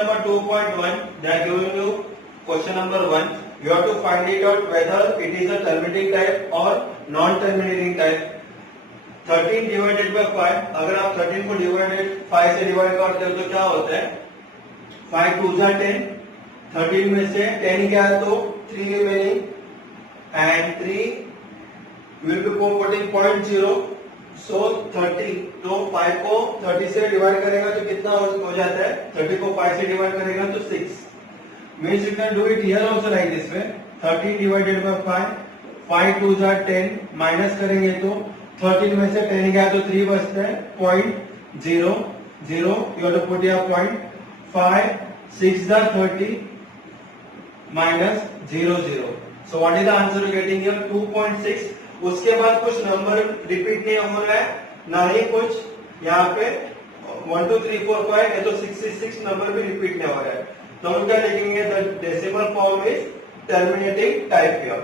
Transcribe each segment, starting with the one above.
number 2.1, they are giving you question number 1. You have to find it out whether it is a terminating type or non-terminating type. 13 divided by 5, अगर आप 13 को divided 5 से divide करते हो तो क्या होता है? 5 2 जा 10, 13 में से 10 गया तो 3 remaining and 3 will be putting 0.0, so 30, तो 5 को 30 से डिवाइड करेगा तो कितना हो जाता है? 30 को 5 से डिवाइड करेगा तो 6. Means you can do it here also like this way. 13 divided by 5, 5 2 जा 10, माइनस करेंगे तो 13 में से 10 गया तो 3 बचता है 0.00. You have to put your point. 5 6 जा 30 minus 00. So what is the answer you getting here? 2.6. उसके बाद कुछ नंबर रिपीट नहीं हो रहा है, ना ही कुछ यहाँ पे 1 2 3 4 5 है तो 66 नंबर भी रिपीट नहीं हो रहा है. तो हम क्या लिखेंगे? The decimal form is terminating type here.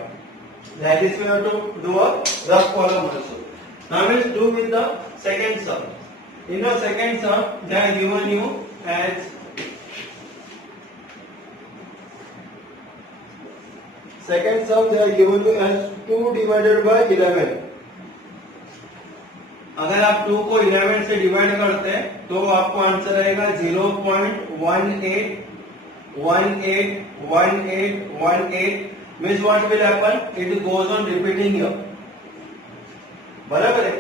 Like this we have to do a rough column also. Now let's do with the second sum. In the second sum, they are given you as second sum they are given you as 2 divided by 11. अगर आप 2 को 11 से divide करते हैं तो आपको answer आएगा 0.18181818. Means what will happen? It goes on repeating here. बराबर है.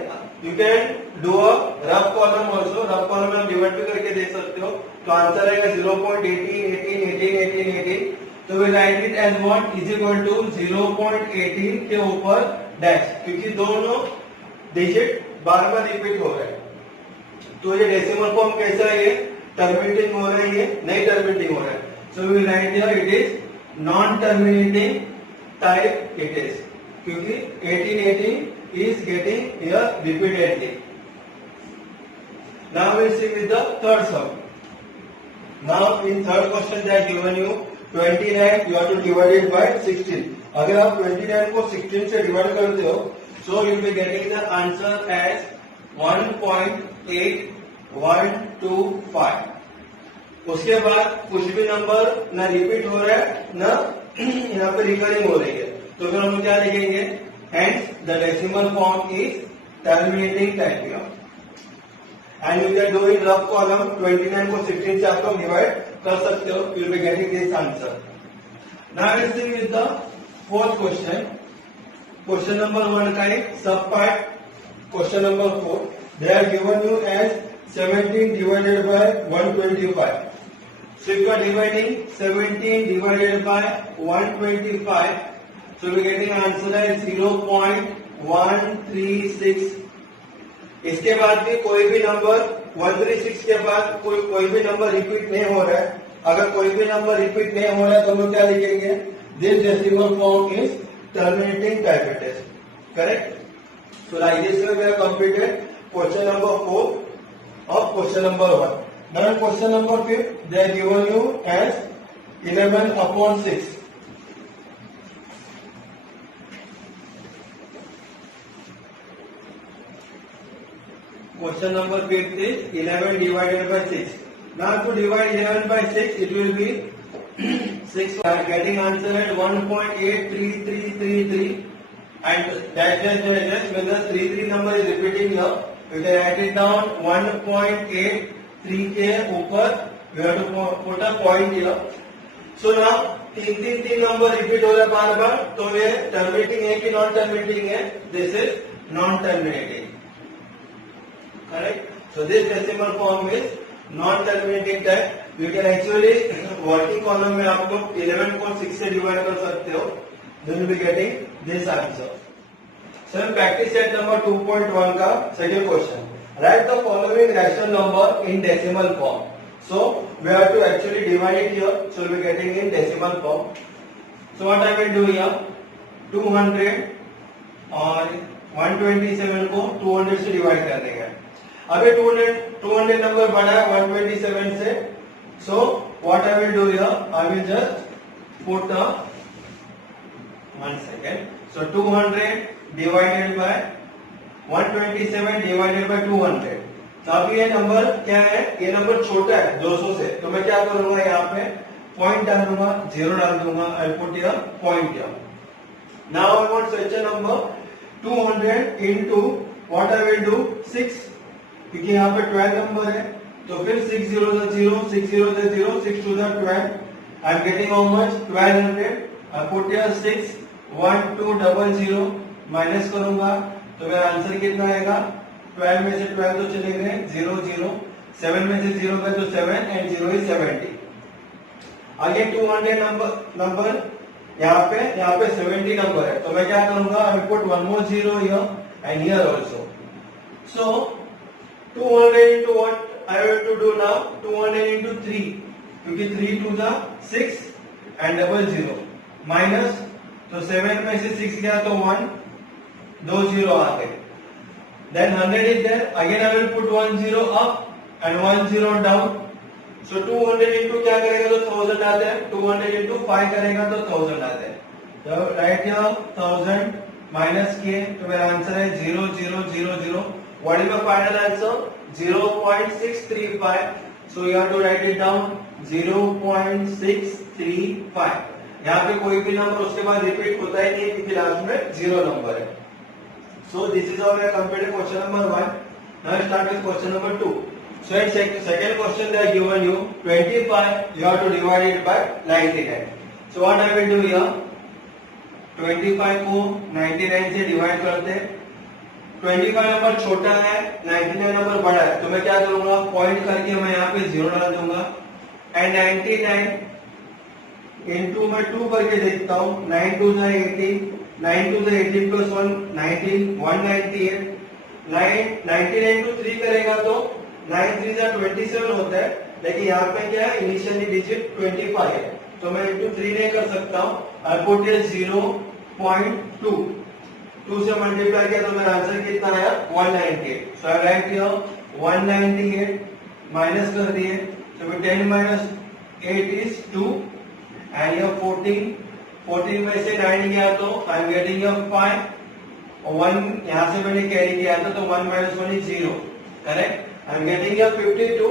You can do a rough column also. Rough column में आप डिवाइड भी करके देख सकते हो तो आंसर आएगा 0.18181818. तो we write it as what is equal to 0.18 के ऊपर डैश, क्योंकि दोनों डिजिट बार बार रिपीट हो रहे हैं. तो ये डेसिमल फॉर्म कैसा है? ये टर्मिनेटिंग हो रहा है, ये नहीं टर्मिनेटिंग हो रहा है. So we write here it is non terminating type it is, क्योंकि 1818 is getting here repeatedly. Now we see with the third sum. Now in third question they are given you 29, you have to divide it by 16. अगर आप 29 को 16 से divide करते हो so you will be getting the answer as 1.8125. उसके बाद कुछ भी नंबर ना रिपीट हो रहा है ना यहाँ पे रिकरिंग हो रही है, तो फिर हम क्या लिखेंगे? Hence the decimal form is terminating type here. And you can do it rough column. 29 को 16 से आप लोग डिवाइड कर सकते हो. You will be getting this answer. Now let's see with the fourth question. Question number 1 का एक सब part. Question number 4. They are given you as 17 divided by 125. So if you are dividing 17 divided by 125. So we are getting answer है 0.136. इसके बाद भी कोई भी number 136 के बाद कोई भी नंबर रिपीट नहीं हो रहा है. अगर कोई भी नंबर रिपीट नहीं हो रहा है तो हम क्या लिखेंगे? This decimal form is terminating type it is. Correct. So like this way we have completed question number 4 और question number 1. Now question number 5 they are given you as 11/6. Question number 5 is 11 divided by 6. Now to divide 11 by 6, it will be 6. We are getting answer at 1.83333, and dash when the 33 number is repeating here, you can write it down 1.83 के ऊपर you have to put a point here. So now 3 number repeat हो रहा है बार बार, तो ये terminating है कि non terminating है? This is non terminating. Correct. So this decimal form is non-terminating type. You can actually working column में आप लोग 11 को 6 से डिवाइड कर सकते हो. Then you will be getting this answer. So practice set number 2.1 का second question. Write the following rational number in decimal form. So we have to actually divide it here. So we will be getting in decimal form. So what I will do here? 200 और 127 को 200 से divide कर देंगे. अभी 200 number बड़ा है 127 से. So what I will do here? I will just put a 1 second. So 200 divided by 127 divided by 200. तो अब ये नंबर क्या है, ये नंबर छोटा है 200 से, तो मैं क्या करूंगा यहाँ पे पॉइंट डाल दूंगा, 0 डाल दूंगा, I put here point here. Now I want such a number 200 into what I will do 6, क्योंकि यहाँ पे 12 नंबर है, तो फिर 6 0 the 0, 6 0 the 0, 6 2 the 12. I am getting how much 1200. I put here 6 1 2 0 0 minus करूंगा तो मेरा आंसर कितना आएगा, 12 में से 12 तो चले गए 0 0, 7 में से 0 गए तो 7 and 0 is 70. अगेन 200 नंबर यहाँ पे 70 नंबर है, तो मैं क्या करूंगा, आई will put one more 0 here and here also. So 200 into what I have to do now, 200 into 3, क्योंकि 3 2 the 6 and 0 माइनस, तो 7 में से 6 गया तो 1, 2 0 आ गए. Then 100 is there, again I will put 1 0 up and 1 0 down. So 200 into क्या करेगा तो 1000 आता है, 200 into 5 करेगा तो 1000 आता है. तो राइट हियर 1000 माइनस किए तो मेरा आंसर है 0 0 0 0. What is my final answer? 0.635. So you have to write it down 0.635. यहाँ पे कोई भी नंबर उसके बाद रिपीट होता ही नहीं है क्योंकि लास्ट में 0 नंबर है. So this is how I completed question number 1. Now start with question number 2. So in second question they are given you 25, you have to divide it by 99. So what I will do here, 25 को 99 से divide करते हैं. 25 number छोटा है, 99 number बड़ा है, तो मैं क्या करूंगा, पॉइंट करके मैं यहाँ पे 0 डाल दूंगा एंड 99 into मैं 2 करके देखता हूँ, 9 2 जा 18, 9 2 जा 18 plus 1 19, 198. 99 to 3 करेगा तो 9 3 जा 27 होता है, लेकिन यहाँ पे क्या है, इनिशियली डिजिट 25 है, तो मैं into 3 नहीं कर सकता हूँ. आई पुट हियर 0.2, 2 से मल्टीप्लाई किया तो मेरा आंसर कितना आया 198. सो आई राइट हियर 198 माइनस कर दिए, तो 10 minus 8 is 2 and here 14 में से 9 गया तो आई एम गेटिंग हियर 5, और 1 यहाँ से मैंने कैरी किया था तो 1 minus 1 is 0, correct. I am getting here 52.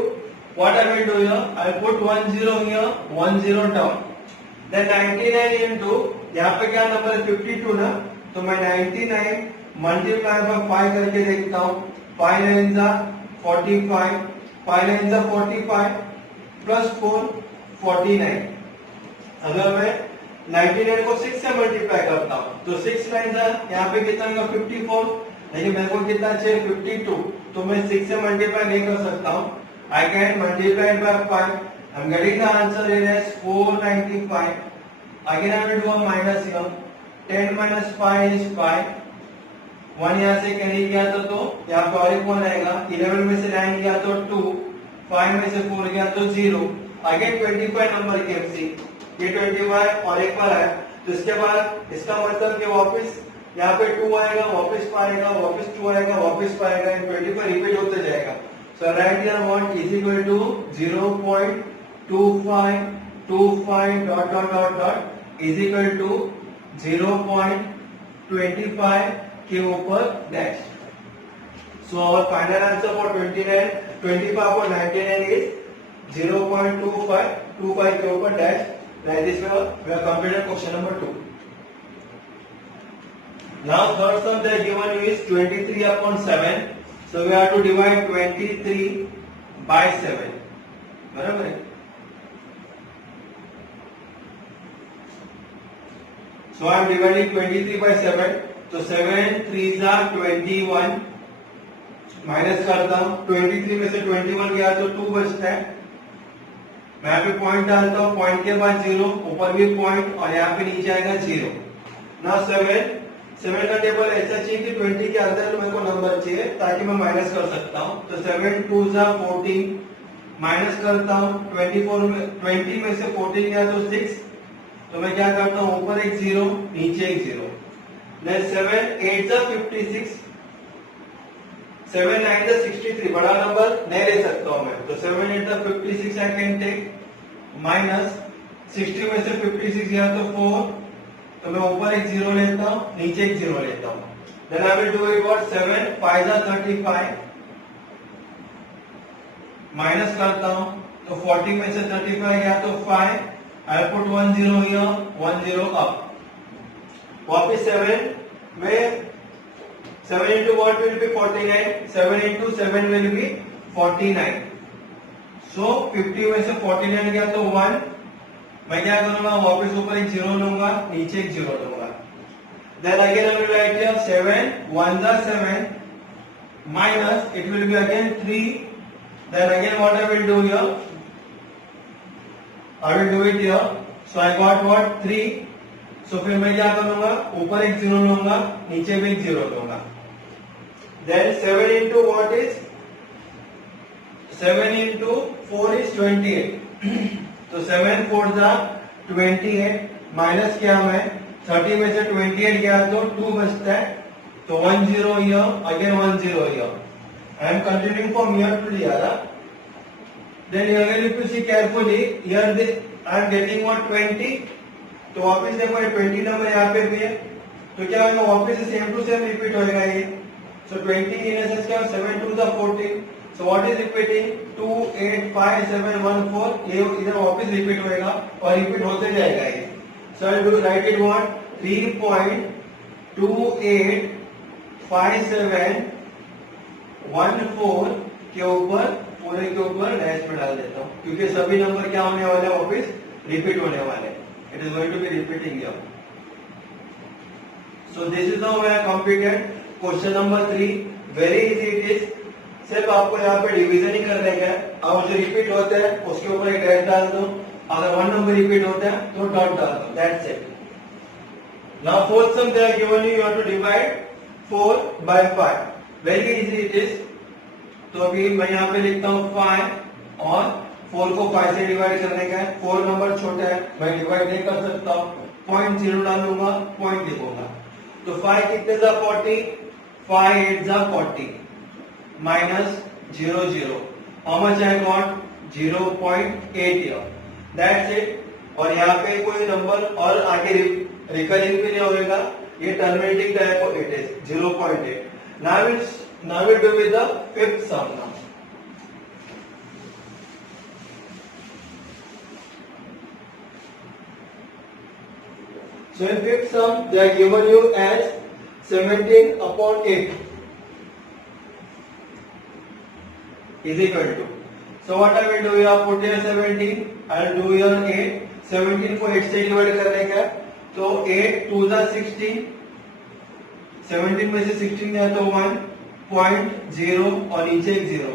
What I will do here, I put 1 0 here, 1 0 down. Then 99 into, यहाँ पे क्या नंबर है 52 ना, तो मैं 99 मल्टीप्लाई बाय 5 करके देखता हूँ. 5 9 जा 45, 5 9 जा 45 प्लस 4 49. अगर मैं 99 को 6 से मल्टीप्लाई करता हूँ तो 6 9 जा यहाँ पे कितना होगा 54, लेकिन मेरे को कितना चाहिए 52, तो मैं 6 से मल्टीप्लाई नहीं कर सकता हूँ. I can multiply by 5. I am getting the answer is 495. Again I will do a minus here. 10 minus 5 is 5. 1 यहाँ से कैरी किया तो यहाँ पे और एक 1 आएगा. 11 में से 9 गया तो 2, 5 में से 4 गया तो 0. अगेन 25 नंबर की एमसी, ये 25 और एक बार है, तो इसके बाद इसका मतलब कि वापस यहाँ पे 2 आएगा, वापस 5 आएगा, वापस 2 आएगा, वापस 5 आएगा, 25 रिपीट होते जाएगा. So right here what is equal to 0.2525 dot dot dot dot is equal to 0.25 के ऊपर dash. So our final answer for 25 for 99 is 0.25 के ऊपर dash. Like this we have completed question number 2. Now third sum they given you is 23/7. So we have to divide 23 by 7. बराबर है. So I am dividing 23 by 7. तो 7 3s are 21. Minus करता हूँ, 23 में से 21 गया तो 2 बचता है. मैं यहाँ पे पॉइंट डालता हूँ, पॉइंट के बाद 0, ऊपर भी पॉइंट और यहाँ पे नीचे आएगा 0. ना 7 का टेबल ऐसा चाहिए कि 20 के अंदर मेरे को नंबर चाहिए ताकि मैं माइनस कर सकता हूँ. तो 7 2 जा 14 माइनस करता हूँ, 20 में से 14 गया तो 6, तो मैं क्या करता हूँ, ऊपर एक 0 नीचे एक 0. देन 7 8 जा 56, 7 9 जा 63, बड़ा नंबर नहीं ले सकता हूँ मैं, तो 7 8 जा 56 आई कैन टेक, माइनस 60 में से 56 गया तो 4, तो मैं ऊपर एक 0 लेता हूँ, नीचे एक 0 लेता हूँ. Then I will do it what, 7 5 जा 35, माइनस करता हूं तो 40 में से 35 गया तो 5, आई पुट 1 0 हियर, 1 0 अप, वापस 7 में 7 into what will be 49, 7 into 7 will be 49, so 50 में से 49 गया तो 1, मैं क्या करूंगा वापस ऊपर एक 0 लूंगा, नीचे एक 0 लूंगा, then again I will write here 7 1 the 7 minus it will be again 3, then again what I will do here, I will do it here, so I got what 3, so फिर मैं क्या करूंगा ऊपर एक 0 लूंगा, नीचे भी एक 0 लूंगा, then 7 into what is 7 into 4 is 28 तो 7 4 जा 28 माइनस क्या मैं 30 में से 28 गया तो 2 बचता है, तो 1 0 here again 1 0 here, I am continuing from here to here, then again if you see carefully here I am getting what 20, तो वापस देखो ये 20 नंबर यहाँ पे भी है, तो क्या होगा वापस से सेम टू सेम रिपीट होएगा ये, so 20 in essence क्या 7 to the 14, so what is repeating 2 8 5 7 1 4, ये इधर वापस रिपीट होएगा और रिपीट होते जाएगा ये, so I will write it what 3.285714 के ऊपर पूरे के ऊपर डैश में डाल देता हूँ, क्योंकि सभी नंबर क्या होने वाले हैं वापस रिपीट होने वाले, it is going to be repeating here. So this is how I have completed question number 3, very easy it is, सिर्फ आपको यहाँ पे डिवीजन ही करने का है, अब जो रिपीट होते हैं उसके ऊपर एक डैश डाल दो, अगर 1 नंबर रिपीट होता है तो डॉट डाल दो, that's it. Now fourth sum they are given you have to divide 4 by 5, very easy it is, तो अभी मैं यहाँ पे लिखता हूँ 5 और 4 को 5 से डिवाइड करने का है, 4 नंबर छोटा है मैं डिवाइड नहीं कर सकता हूँ, 0.0 डालूंगा, पॉइंट लिखूंगा, तो 5 कितने जा 40, 5 8 जा 40 minus 0 0, how much I got 0.8 here, that's it. और यहाँ पे कोई नंबर और आगे रिकरिंग भी नहीं होगा, ये terminating type of it is 0.8. Now we'll do with the fifth sum now. So in fifth sum they are given you as 17 upon 8 is equal to. So what I will do here, put here 17, I will do here 8. 17 को 8 से divide करने का, तो 8 2 जा 16, 17 में से 16 गया तो 1.0 और नीचे एक 0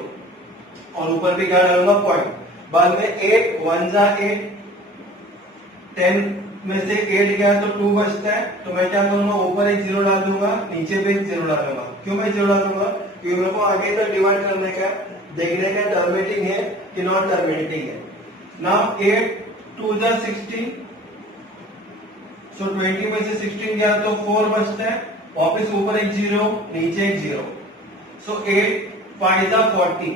और ऊपर भी क्या डालूंगा पॉइंट, बाद में 8 1 जा 8, 10 में से 8 गया तो 2 बचता है, तो मैं क्या करूंगा ऊपर एक 0 डाल दूंगा, नीचे भी एक 0 डालूंगा, क्यों मैं 0 डालूंगा क्योंकि मेरे को आगे तक डिवाइड करने का, देखने का टर्मिनेटिंग है कि नॉन टर्मिनेटिंग है. नाउ 8 2 जा 16, सो 20 में से 16 गया तो 4 बचता है, वापस ऊपर एक 0 नीचे एक 0, सो 8 5 जा 40,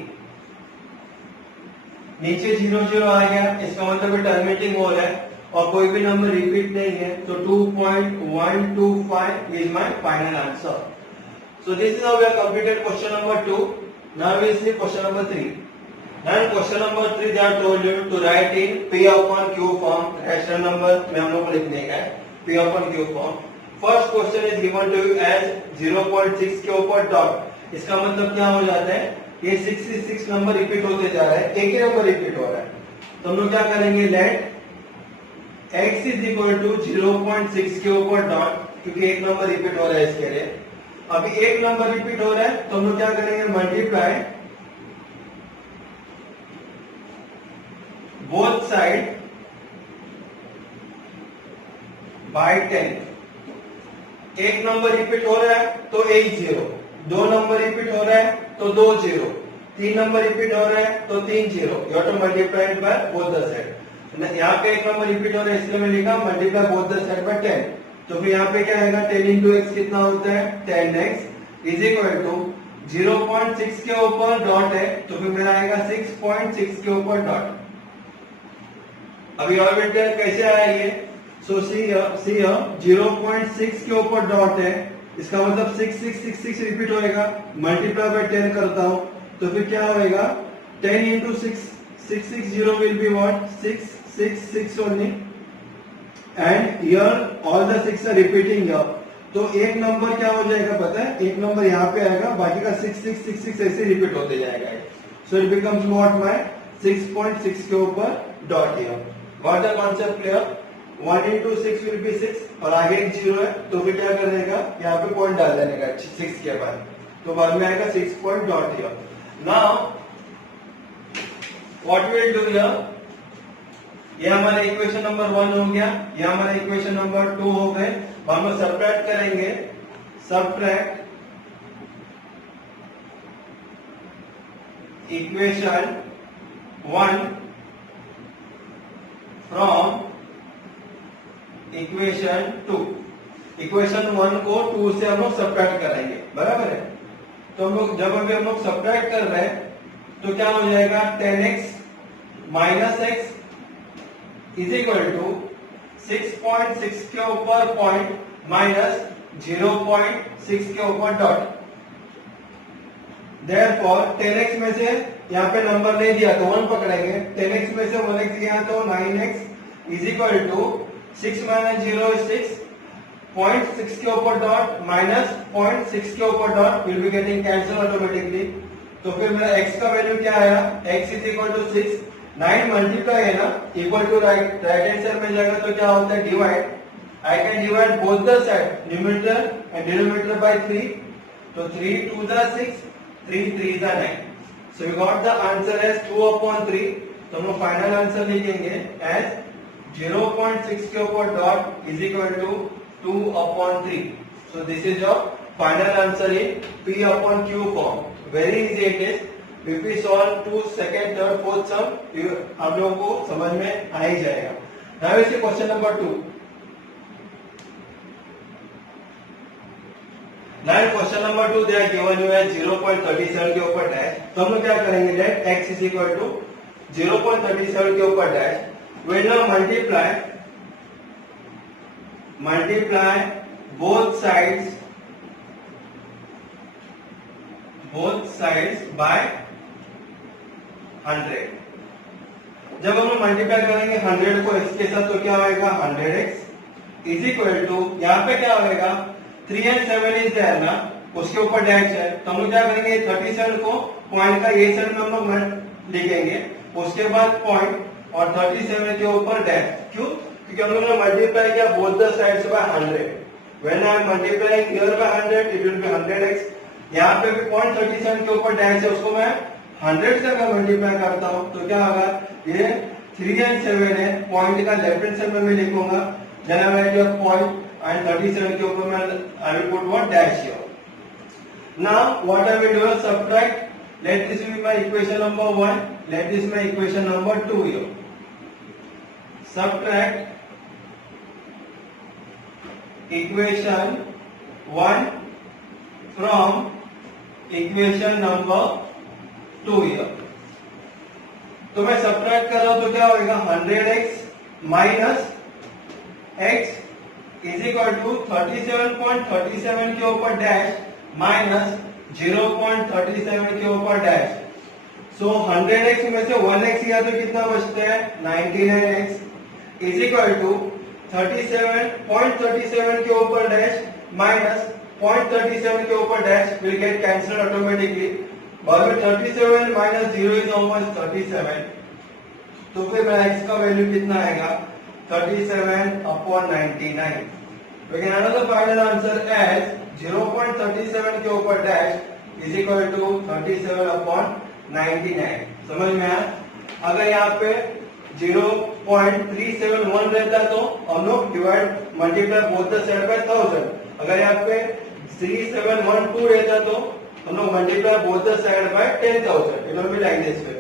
नीचे 0 0 आ गया, इसका मतलब टर्मिनेटिंग हो रहा है और कोई भी नंबर रिपीट नहीं है, तो 2.125 is my final answer. So this is how we have completed question number 2. Now we will see question number 3. Now in question number 3 they have told you to write in P upon Q form. Rational number में हम लोग को लिखने का है P upon Q form. First question is given to you as 0.6 के ऊपर dot. इसका मतलब क्या हो जाता है, ये 66 नंबर रिपीट होते जा रहा है, एक ही नंबर रिपीट हो रहा है, तो हम लोग क्या करेंगे, late x is equal to 0.6 के ऊपर डॉट, क्योंकि एक नंबर रिपीट हो रहा है इसके लिए, अभी एक नंबर रिपीट हो रहा है तो हम लोग क्या करेंगे, मल्टीप्लाई बोथ साइड बाय 10. एक नंबर रिपीट हो रहा है तो एक 0, 2 नंबर रिपीट हो रहा है तो 2 0, 3 नंबर रिपीट हो रहा है तो 3 0. You have to multiply it by both the side. यहाँ पे एक नंबर रिपीट हो रहा है इसलिए मैं लिखा multiply both the side by 10. तो फिर यहाँ पे क्या आएगा, 10 into x कितना होता है 10x इज इक्वल टू 0.6 के ऊपर डॉट है, तो फिर मेरा आएगा 6.6 के ऊपर डॉट. अभी और बेटर कैसे आया ये, सो सी 0.6 के ऊपर डॉट है, इसका मतलब 6666 रिपीट होएगा, मल्टीप्लाई बाय 10 करता हूं तो फिर क्या होएगा 10 into 6, 660 will be what? 666 only. And here all the 6 are repeating here. तो एक नंबर क्या हो जाएगा पता है? एक नंबर यहाँ पे आएगा, बाकी का 6666 ऐसे रिपीट होते जाएगा. So it becomes what my 6.6 के ऊपर dot here. Got the concept clear? 1 into 6 will be 6 और आगे एक 0 है, तो फिर क्या करेगा? यहाँ पे पॉइंट डाल देने का 6 के बाद, तो बाद में आएगा 6 point dot here. Now what we will do here? ये हमारा इक्वेशन नंबर 1 हो गया, ये हमारा इक्वेशन नंबर 2 हो गए. हम लोग सब्ट्रैक्ट करेंगे. Subtract equation 1 from equation 2. Equation 1 को 2 से हम लोग सब्ट्रैक्ट करेंगे, बराबर है. तो हम लोग जब अभी हम लोग सब्ट्रैक्ट कर रहे हैं तो क्या हो जाएगा? 10x minus x is equal to 6.6 के ऊपर पॉइंट माइनस 0.6 के ऊपर डॉट. Therefore 10x में से यहाँ पे नंबर नहीं दिया तो 1 पकड़ेंगे. 10x में से 1x दिया तो 9x is equal to 6 minus 0 is 6. 0.6 के ऊपर डॉट माइनस 0.6 के ऊपर dot will be getting cancel automatically. तो फिर मेरा x का वैल्यू क्या आया? x is equal to 6. 9 multiply है ना, equal to right hand side में जाएगा तो क्या होता है? Divide. I can divide both the side, numerator and denominator by 3. तो 3 2 the 6, 3 3 the 9. So we got the answer as 2/3. तो हम लोग फाइनल आंसर लिखेंगे एज 0.6 के ऊपर dot is equal to 2/3. So this is your final answer in P/Q form. Very easy it is. If we solve 2, 2nd, 3rd, 4th sum, हम लोगों को समझ में आ ही जाएगा. Now we see question number 2. Now in question number 2 they are given you as 0.37 के ऊपर dash. तो हम लोग क्या करेंगे? Let x is equal to 0.37 के ऊपर dash. We will now multiply both sides by 100. जब हम लोग मल्टीप्लाई करेंगे 100 को x के साथ तो क्या होगा? 100x इज इक्वल टू, यहाँ पे क्या होगा? 3 and 7 इज देयर ना, उसके ऊपर डैश है. तो हम लोग क्या करेंगे? 37 को पॉइंट का ये साइड में हम लोग लिखेंगे, उसके बाद पॉइंट और 37 के ऊपर डैश. क्यों? क्योंकि हम लोग ने मल्टीप्लाई किया both the sides by 100. When I am multiplying here bye 100 it will be 100x. यहाँ पे भी पॉइंट 37 के ऊपर डैश है, उसको मैं 100 से अगर मल्टीप्लाई करता हूँ तो क्या होगा? ये 3 and 7 है, पॉइंट का लेफ्ट हैंड साइड में मैं लिखूंगा. Then I write your point and 37 के ऊपर मैं I will put what? Dash here. Now what I will do? Subtract. Let this be my equation number 1, let this my equation number 2 here. Subtract equation 1 from equation number 2 here. तो मैं subtract कर रहा हूं तो क्या होगा? 100x minus x is equal to 37.37 के ऊपर डैश माइनस 0.37 के ऊपर डैश. सो 100x में से 1x गया तो कितना बचता है? 99x इज इक्वल टू 37.37 के ऊपर डैश माइनस 0.37 के ऊपर dash will get cancel automatically. बाद में 37 माइनस 0 इज ऑलमोस्ट 37. तो फिर मेरा x का वैल्यू कितना आएगा? 37/99. We can another final answer as 0.37 के ऊपर डैश इज इक्वल टू 37/99. समझ में आया? अगर यहाँ पे 0.371 रहता तो हम लोग divide multiply both the side by 1000. अगर यहाँ पे 3712 रहता तो हम लोग multiply both the side by 10,000. It will be like this way.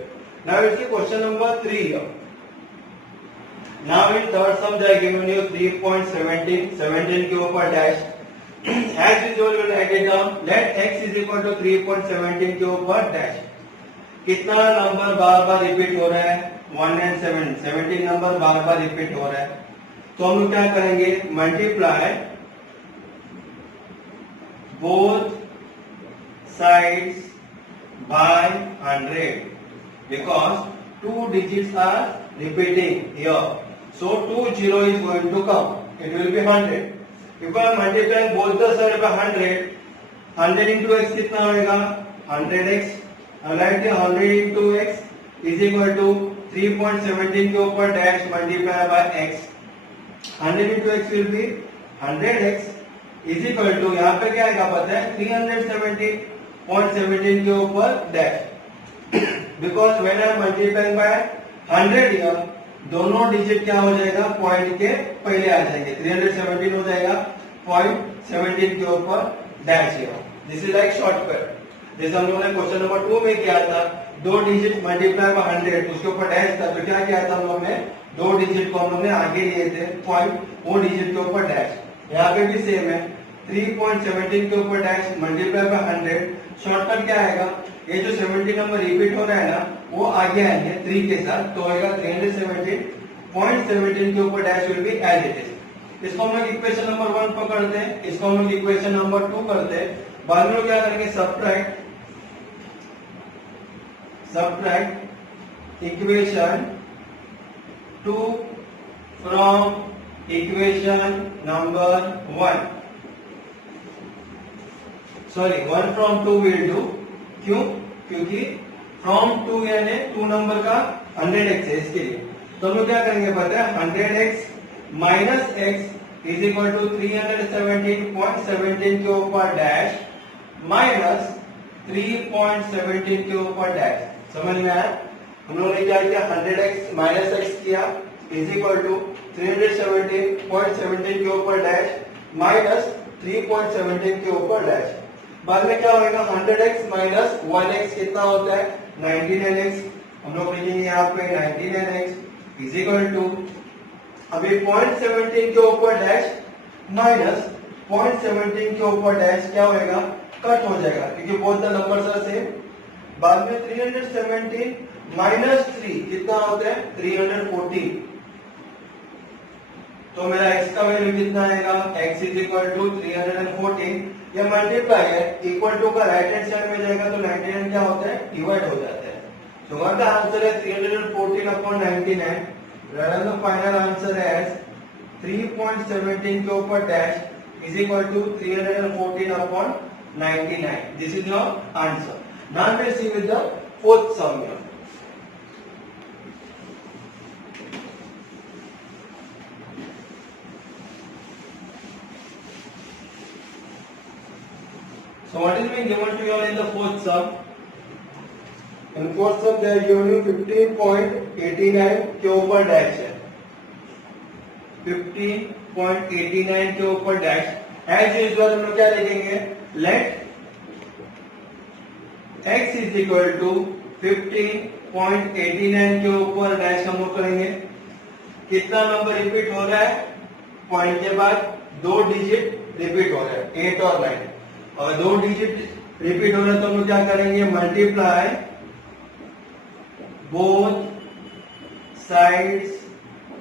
Now it's question number 3 here. Now in third sum they are given you 3.17 के ऊपर dash. As usual we'll write it down. Let x is equal to 3.17 के ऊपर dash. कितना number बार बार repeat हो रहा है? 1 and 7. 17 number bar bar repeat हो रहा है. तो हम लोग क्या करेंगे? Multiply both sides by 100. because two digits are repeating here. So 20 is going to come. It will be 100. If I am multiplying both the side by 100, 100 into x कितना होगा? 100x. Write 100 into x is equal to 3.17 के ऊपर dash multiply by x. 100 into x will be 100x is equal to यहाँ पे क्या आएगा पता है? 370.17 के ऊपर dash. Because when I am multiplying by 100 here, दोनों डिजिट क्या हो जाएगा? पॉइंट के पहले आ जाएंगे. 317 हो जाएगा 0.17 के ऊपर dash here. This is like shortcut. जैसे हम लोगों ने क्वेश्चन नंबर 2 में किया था, दो डिजिट मल्टीप्लाई बाय 100, उसके ऊपर डैश था, तो क्या किया था हम लोग ने? दो डिजिट को हम लोग ने आगे लिए थे पॉइंट, वो डिजिट के ऊपर डैश. यहाँ पे भी सेम है, 3.17 के ऊपर डैश मल्टीप्लाई बाय 100. शॉर्टकट क्या आएगा? ये जो 70 नंबर रिपीट हो रहा है ना, वो आगे आएंगे 3 के साथ, तो आएगा 317.17 के ऊपर dash will be as it is. इसको हम लोग इक्वेशन नंबर 1 पकड़ते हैं, इसको हम लोग इक्वेशन नंबर 2 करते हैं. बाद में क्या करेंगे? Subtract equation 2 from equation number 1. Sorry, 1 from 2 will do. क्यों? क्योंकि फ्रॉम 2 यानी 2 नंबर का 100x है, इसके लिए. तो हम लोग क्या करेंगे पता है? 100x minus x is equal to 317.17 के ऊपर डैश माइनस 3.17 के ऊपर डैश. समझ में आया? हम लोगों ने क्या किया? 100x माइनस x किया इज इक्वल टू 317.17 के ऊपर डैश माइनस 3.17 के ऊपर डैश. बाद में क्या होगा? 100x माइनस 1x कितना होता है? 99x. हम लोग लिखेंगे यहाँ पे 99x इज इक्वल टू, अभी 0.17 के ऊपर डैश माइनस 0.17 के ऊपर डैश क्या होएगा? कट हो जाएगा, क्योंकि both the numbers are same. बाद में 317 माइनस 3 कितना होता है? 314. तो मेरा x का वैल्यू कितना आएगा? x is equal to 314. ये मल्टीप्लाई है, इक्वल टू का राइट हैंड साइड में जाएगा तो 99 क्या होता है? डिवाइड हो जाता है. सो व्हाट द आंसर है? 314 अपॉन 99. द फाइनल आंसर है 3.17 के ऊपर dash is equal to 314 upon 99. This is your answer. Now let's see with the fourth sum. So what is being given to you in the fourth sum? In fourth sum they are given you 15.89 के ऊपर dash है. 15.89 के ऊपर dash. As usual हम लोग क्या लिखेंगे? Let x is equal to 15.89 के ऊपर डैश हम लोग करेंगे. कितना नंबर रिपीट हो रहा है? पॉइंट के बाद दो डिजिट रिपीट हो रहा है, 8 और 9. और दो डिजिट रिपीट हो रहा है तो हम लोग क्या करेंगे? Multiply both sides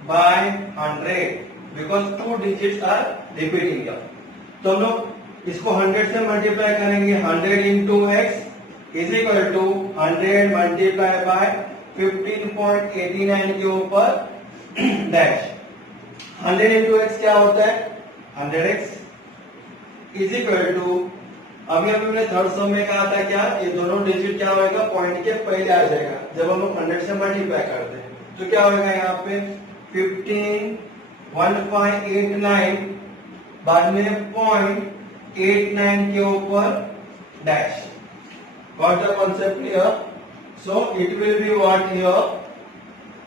by 100 because two digits are repeating. तो हम लोग इसको 100 से मल्टीप्लाई करेंगे. 100 into x is equal to 100 multiply by 15.89 के ऊपर डैश. 100 इंटू एक्स क्या होता है? 100x इज इक्वल टू, अभी हमने थर्ड सम में कहा था क्या? ये दोनों डिजिट क्या होगा? पॉइंट के पहले आ जाएगा जब हम लोग 100 से मल्टीप्लाई करते हैं. तो क्या होगा यहाँ पे? 15.1589 बाद में 0.89 के ऊपर dash. Got the concept here? So it will be what here?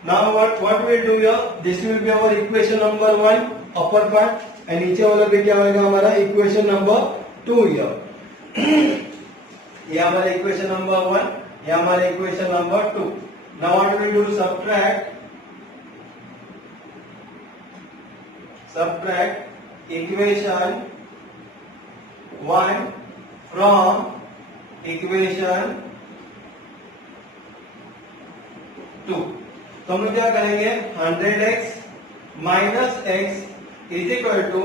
Now what we'll do here? This will be our equation number 1 upper part, and नीचे वाला भी क्या होगा हमारा? Equation number 2 here. ये हमारा इक्वेशन नंबर 1, ये हमारा equation number 2. Now what we do? Subtract equation 1 from equation 2. तो हम लोग क्या करेंगे? 100x minus x is equal to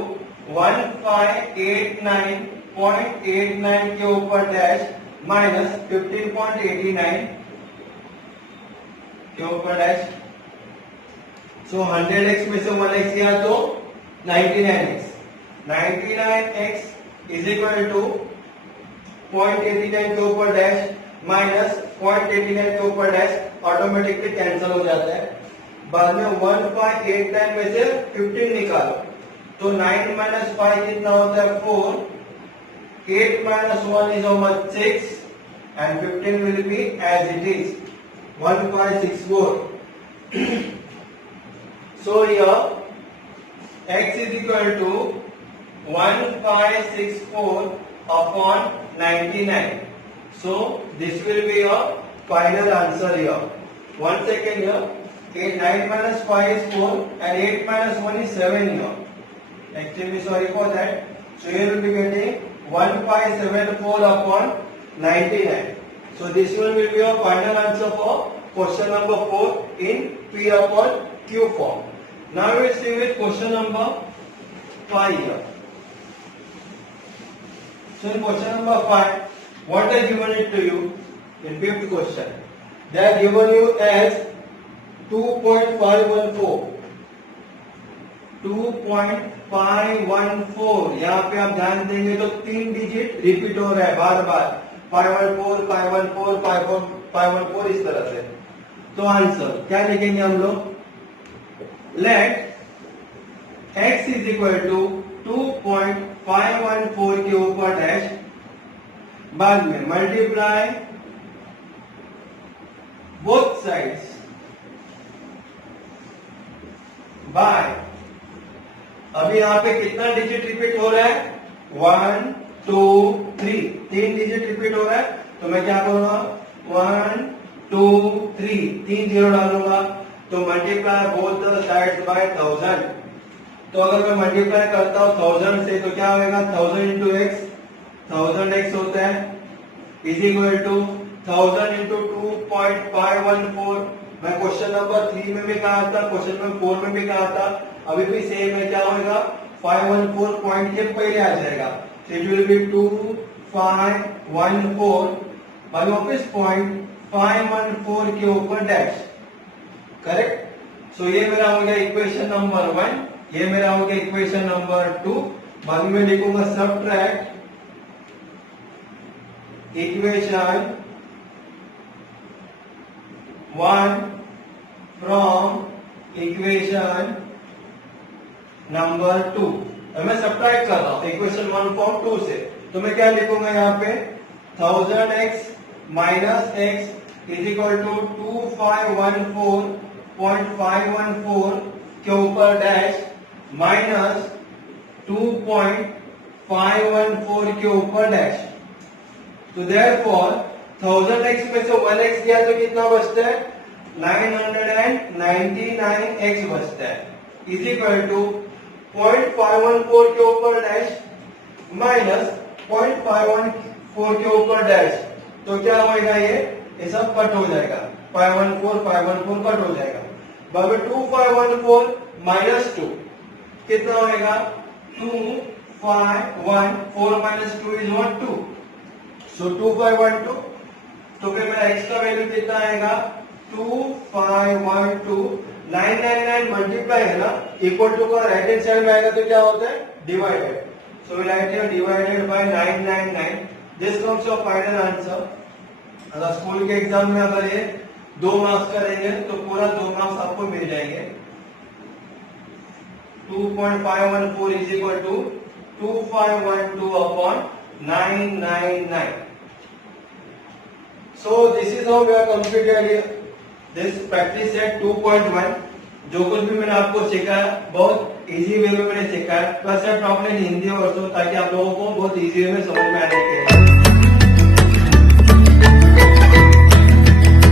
1589.89 के ऊपर डैश माइनस 15.89 के ऊपर डैश। सो 100x में से 1x गया तो 99x। 99x is equal to 0.89 के ऊपर डैश माइनस 0.89 के ऊपर डैश, ऑटोमेटिकली कैंसिल हो जाता है। बाद में 1.89 में से 15 निकालो तो 9 माइनस 5 कितना होता है 4, 8 minus 1 is how much 6 and 15 will be as it is 1564. So here x is equal to 1564 upon 99. So this will be your final answer here. One second here. 9 minus 5 is 4 and 8 minus 1 is 7 here. Actually sorry for that. So here will be getting 1574 upon 99. So this one will be your final answer for question number 4 in P upon Q form. Now we will see with question number 5 here. So in question number 5, what they given it to you in fifth question? They are given you as 2.514. 2.514 यहाँ पे आप ध्यान देंगे तो 3 digit repeat हो रहा है बार बार, 514, 514, 514 इस तरह से। तो आंसर क्या लिखेंगे हम लोग? Let x is equal to 2.514 के ऊपर डैश, बाद में मल्टीप्लाई बोथ साइड्स बाय, अभी यहाँ पे कितना डिजिट रिपीट हो रहा है? 1 2 3, 3 डिजिट रिपीट हो रहा है। तो मैं क्या करूंगा? 1 2 3, 3 जीरो डालूंगा तो multiply both the sides by 1000। तो अगर मैं मल्टीप्लाई करता हूँ 1000 से तो क्या होगा? 1000 इंटू एक्स, 1000x होता है इज इक्वल टू 1000 इंटू 2.514। मैं क्वेश्चन नंबर 3 में भी कहा था, क्वेश्चन नंबर 4 में भी कहा था, अभी भी सेम है। क्या होगा? 514 पॉइंट के पहले आ जाएगा, इट विल बी 2514 और वापस पॉइंट 514 के ऊपर डैश, करेक्ट। सो ये मेरा हो गया इक्वेशन नंबर 1, ये मेरा हो गया इक्वेशन नंबर 2। बाद में लिखूंगा subtract equation 1 from equation number 2। मैं सब्ट्रैक्ट कर रहा हूं इक्वेशन 1 फ्रॉम 2 से, तो मैं क्या लिखूंगा यहाँ पे? 1000x minus x is equal to 2514.514 के ऊपर डैश माइनस 2.514 के ऊपर डैश। तो देयरफॉर 1000x में से 1x गया तो कितना बचता है? 999x बचता है इज इक्वल टू 0.514 के ऊपर डैश माइनस 0.514 के ऊपर डैश। तो क्या होगा? ये सब कट हो जाएगा, 514 कट हो जाएगा। बाकी 2514 माइनस 2 कितना होगा? 2514 माइनस 2 इज 12। सो 2512, तो फिर मेरा x का वैल्यू कितना आएगा? 2512 999 मल्टीप्लाई है ना, इक्वल टू का राइट हैंड साइड में आएगा तो क्या होता है? Divided. So we write here divided by 999। This comes your final answer. अगर स्कूल के एग्जाम में अगर ये 2 मार्क्स करेंगे तो पूरा 2 मार्क्स आपको मिल जाएंगे। 2.514 is equal to 2512 upon 999। So this is how we are completed this practice set 2.1। जो कुछ भी मैंने आपको सिखाया बहुत इजी वे में मैंने सिखाया, प्लस आपने हिंदी और ताकि आप लोगों को बहुत इजी वे में समझ में आने के लिए।